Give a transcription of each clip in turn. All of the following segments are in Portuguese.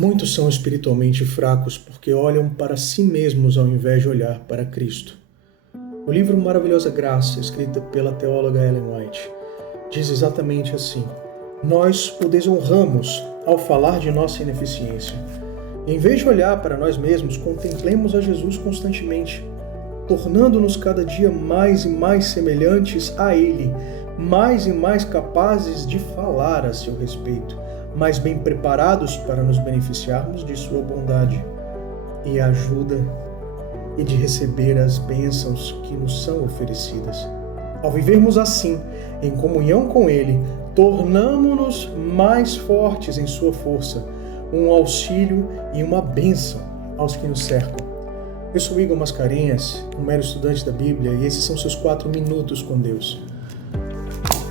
Muitos são espiritualmente fracos porque olham para si mesmos ao invés de olhar para Cristo. O livro Maravilhosa Graça, escrito pela teóloga Ellen White, diz exatamente assim: nós o desonramos ao falar de nossa ineficiência. Em vez de olhar para nós mesmos, contemplemos a Jesus constantemente, tornando-nos cada dia mais e mais semelhantes a Ele, mais e mais capazes de falar a seu respeito, mais bem preparados para nos beneficiarmos de sua bondade e ajuda e de receber as bênçãos que nos são oferecidas. Ao vivermos assim, em comunhão com Ele, tornamos-nos mais fortes em sua força, um auxílio e uma bênção aos que nos cercam. Eu sou Igor Mascarenhas, um mero estudante da Bíblia, e esses são seus 4 minutos com Deus.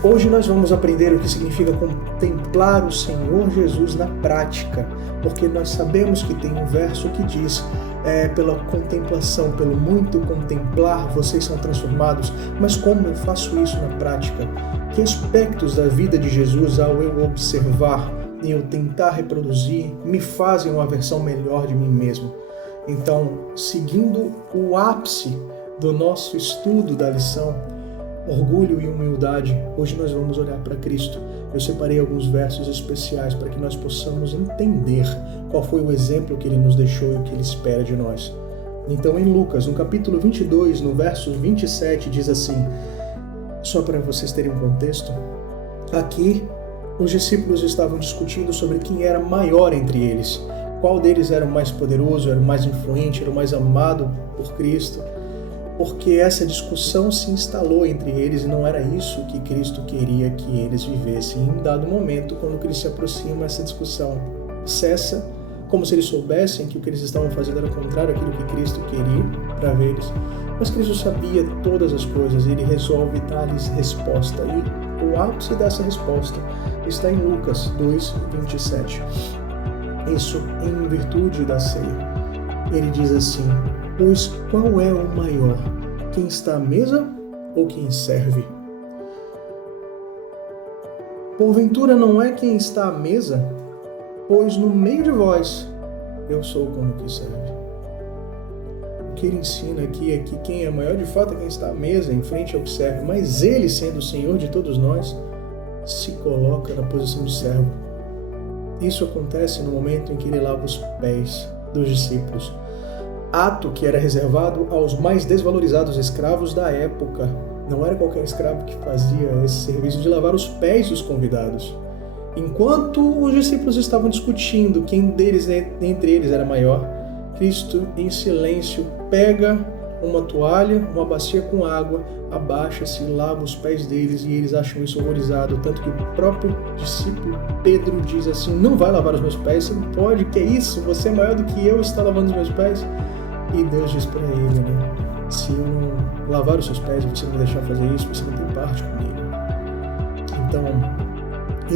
Hoje nós vamos aprender o que significa contemplar o Senhor Jesus na prática, porque nós sabemos que tem um verso que diz: pela contemplação, pelo muito contemplar, vocês são transformados. Mas como eu faço isso na prática? Que aspectos da vida de Jesus, ao eu observar e eu tentar reproduzir, me fazem uma versão melhor de mim mesmo? Então, seguindo o ápice do nosso estudo da lição, orgulho e humildade, hoje nós vamos olhar para Cristo. Eu separei alguns versos especiais para que nós possamos entender qual foi o exemplo que Ele nos deixou e o que Ele espera de nós. Então, em Lucas, no capítulo 22, no verso 27, diz assim, só para vocês terem um contexto, aqui os discípulos estavam discutindo sobre quem era maior entre eles, qual deles era o mais poderoso, era o mais influente, era o mais amado por Cristo, porque essa discussão se instalou entre eles e não era isso que Cristo queria que eles vivessem. Em um dado momento, quando Cristo se aproxima, essa discussão cessa, como se eles soubessem que o que eles estavam fazendo era contrário àquilo que Cristo queria para eles. Mas Cristo sabia todas as coisas e Ele resolve dar-lhes resposta. E o ápice dessa resposta está em Lucas 2, 27. Isso em virtude da ceia. Ele diz assim: pois qual é o maior, quem está à mesa ou quem serve? Porventura não é quem está à mesa, pois no meio de vós eu sou como que serve. O que ele ensina aqui é que quem é maior de fato é quem está à mesa, em frente ao que serve, mas ele, sendo o Senhor de todos nós, se coloca na posição de servo. Isso acontece no momento em que ele lava os pés dos discípulos, ato que era reservado aos mais desvalorizados escravos da época. Não era qualquer escravo que fazia esse serviço de lavar os pés dos convidados. Enquanto os discípulos estavam discutindo quem deles entre eles era maior, Cristo, em silêncio, pega uma toalha, uma bacia com água, abaixa-se e lava os pés deles, e eles acham isso horrorizado, tanto que o próprio discípulo Pedro diz assim: não vai lavar os meus pés, você não pode, que é isso? Você é maior do que eu, está lavando os meus pés? E Deus diz para ele, se eu não lavar os seus pés, você não me deixar fazer isso, você não tem parte comigo. Então,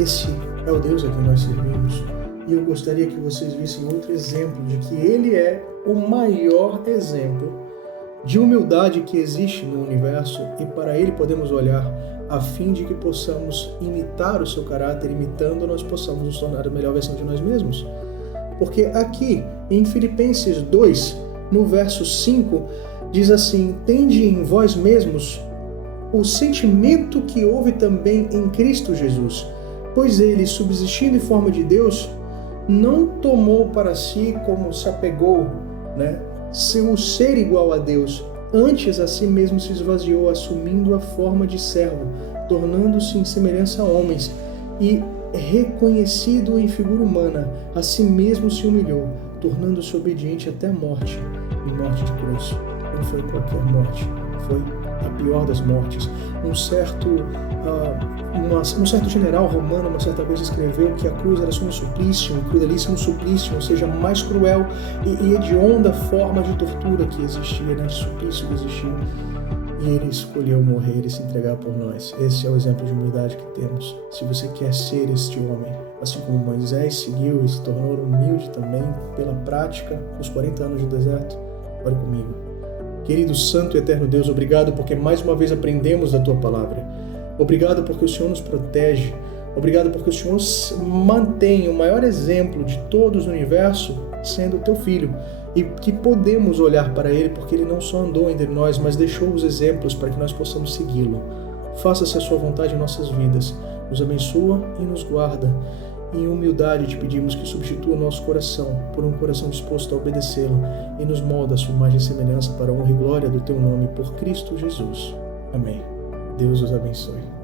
esse é o Deus a quem nós servimos. E eu gostaria que vocês vissem outro exemplo de que Ele é o maior exemplo de humildade que existe no universo, e para Ele podemos olhar a fim de que possamos imitar o seu caráter. Imitando, nós possamos nos tornar a melhor versão de nós mesmos. Porque aqui, em Filipenses 2, no verso 5, diz assim: tende em vós mesmos o sentimento que houve também em Cristo Jesus, pois Ele, subsistindo em forma de Deus, não tomou para si como se apegou, seu ser igual a Deus. Antes a si mesmo se esvaziou, assumindo a forma de servo, tornando-se em semelhança a homens, e reconhecido em figura humana, a si mesmo se humilhou, tornando-se obediente até a morte, e morte de cruz. Não foi qualquer morte, foi a pior das mortes. Um certo general romano uma certa vez escreveu que a cruz era um suplício, um crudelíssimo suplício, ou seja, a mais cruel e hedionda forma de tortura que existia, de suplício que existia. E Ele escolheu morrer e se entregar por nós. Esse é o exemplo de humildade que temos. Se você quer ser este homem, assim como Moisés seguiu e se tornou humilde também pela prática dos 40 anos de deserto, ore comigo. Querido Santo e Eterno Deus, obrigado porque mais uma vez aprendemos da Tua Palavra. Obrigado porque o Senhor nos protege. Obrigado porque o Senhor mantém o maior exemplo de todos no universo sendo o teu Filho, e que podemos olhar para ele porque ele não só andou entre nós, mas deixou os exemplos para que nós possamos segui-lo. Faça-se a sua vontade em nossas vidas, nos abençoa e nos guarda. Em humildade te pedimos que substitua o nosso coração por um coração disposto a obedecê-lo e nos molda a sua imagem e semelhança para a honra e glória do teu nome, por Cristo Jesus. Amém. Deus os abençoe.